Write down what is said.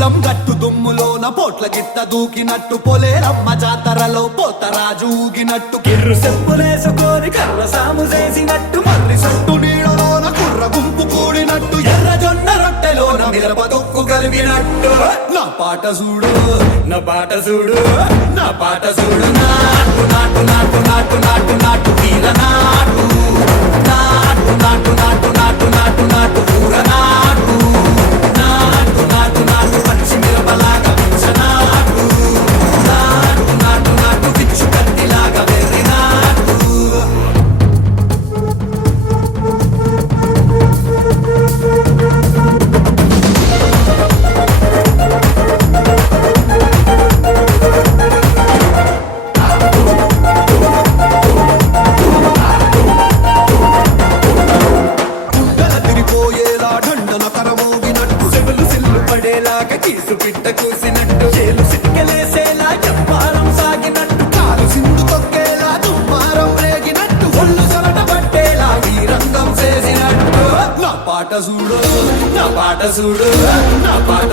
పొలం గట్టు దుమ్ములోన పోట్ల గిట్ట దూకినట్టు పొలేరమ్మ జాతరలో పోతరాజు ఊగినట్టు కిర్రు చెప్పులేసుకొని కర్ర సాము చేసినట్టు మర్రి సట్టు నీడలోన కుర్ర గుంపు కూడినట్టు ఎర్ర జొన్న రొట్టెలోన మిరప దొక్కు కలిపినట్టు నా పాట చూడు నా పాట చూడు నా పాట చూడు నాటు నాటు నాటు నాటు నాటు నాటు వీర నాటు నాటు నాటు నాటు నాటు నాటు నాటు ఊర నాటు నాటు నాటు నాటు పచ్చి మిరపలాగా పిచ్చనాటు నాటు నాటు నాటు పిచ్చు కత్తిలాగా వెర్రి నాటు కీసు పిట్ట కూసినట్టు చేలు సిక్కలేసేలా చెప్పారం సాగినట్టు కాలు సింధు తొక్కేలా దుమ్మారం రేగినట్టు ఒళ్ళు సొరట పట్టేలా ఈ రంగం చేసినట్టు నా పాట చూడు నా పాట చూడు నా పాట